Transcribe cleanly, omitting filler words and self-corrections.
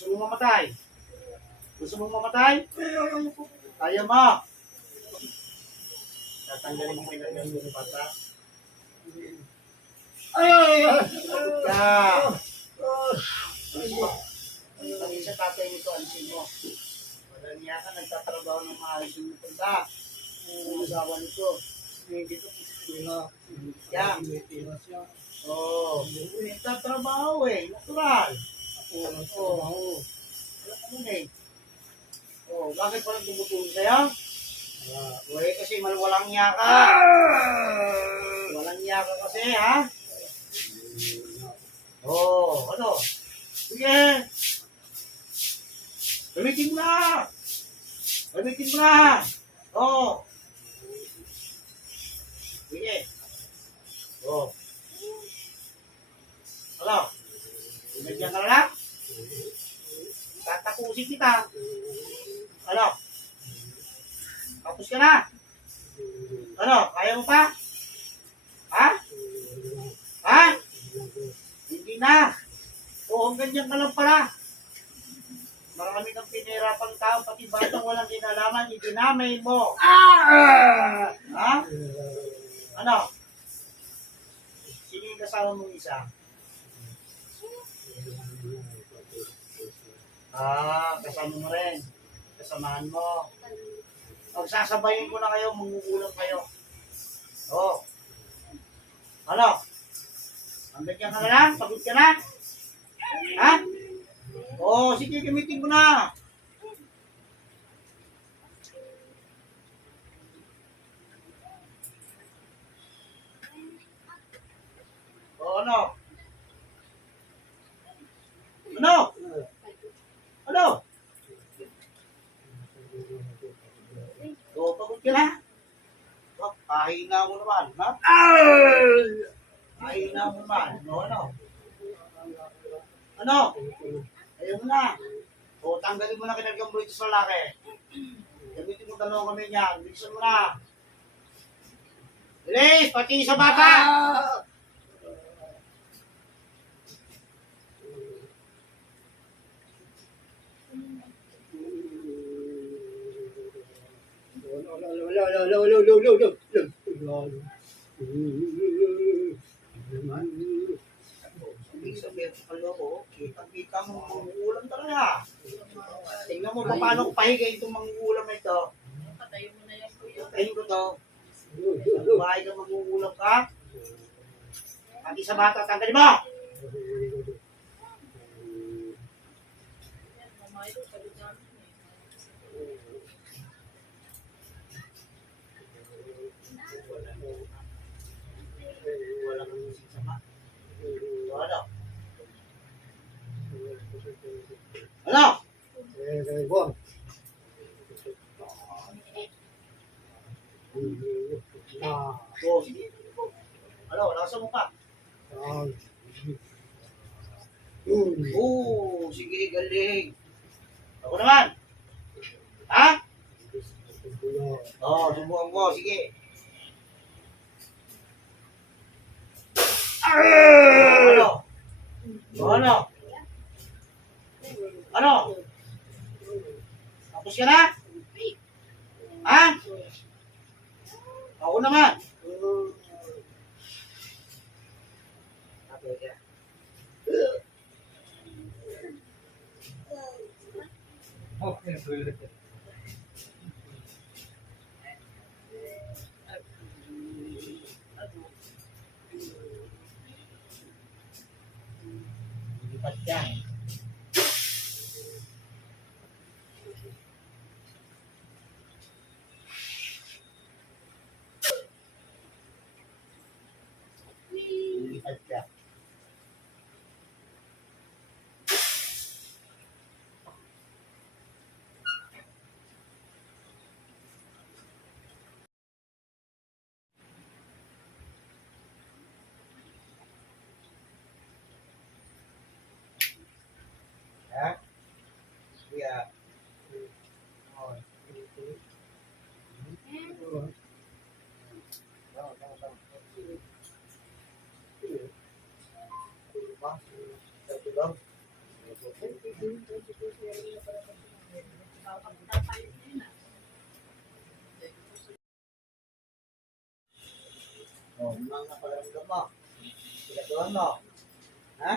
Gusto mong mamatay? Gusto mong mamatay? Kaya mo. Tatanggalin mo pinagyan mo ng bata. Bakit ka? Pag isa tatay nito, alisin mo. Wala niya ka, nagtatrabaho ng maayos yung punta. Ang asawa nito. Yan. Oo. Nagtatrabaho eh. Natural. Oo. Wala ka nun eh. Oo. Bakit parang tumutulong sa'yo? Uy, kasi walang niya ka. Walang niya ka kasi, ha? Oo. Ano? Sige. Gamitin mo na. Gamitin mo na. Oo. Sige. Oo. Ano? Binagyan ka na lang? Tatapusin kita. Ano? Tapos ka na? Ano? Kaya mo pa? Ha? Ha? Hindi na. Oo, ganyan ka lang pala. Marami kang pinahirapang tao, pati batang walang kinalaman, idinamay mo. Ha? Ano? Sino yung kasama mong isa? Kasama mo rin. Kasamahan mo. Pagsasabayin ko na kayo, mangugulang kayo. Oo. Ano? Hanggang ka na lang? Pagod ka na? Ha? Oo, sige, gamitin ko na. Oo, ano? Ano? Ano? Oo, pagod ka na? Oh, pahina mo naman, ha? Pahina mo naman. Ano? Ano? Ayaw mo na. O, tanggalin mo na kinagyan mo ito sa laki. Gamitin mo dalawang kami niyan. Bilisan mo na. Bilis! Pati sa bata! Sabihin ko kayo ko, kita mo manguulam talaga. Tingnan mo paano ko pahigayin itong manguulam na ito. Patayin mo na yan, kuya. Patayin ko to. Sa bahay ka manguulam ka. Pati sa bata, tanggalin mo! Mamayo, sabi namin eh. Wala kang musik sama. Ano? Ano? Oh, sige. Ano, lakasan mo pa. Oh, sige, galing. Ako naman. Ha? Oh, subukan ko, sige. Ano? Ano? Ano? Tapos ka na? Ha? Ako naman. Lipat yan. Lipat ka. Papalit na yun ah. Oh, mga napalamdam mo. Sigatuhan mo. Ha?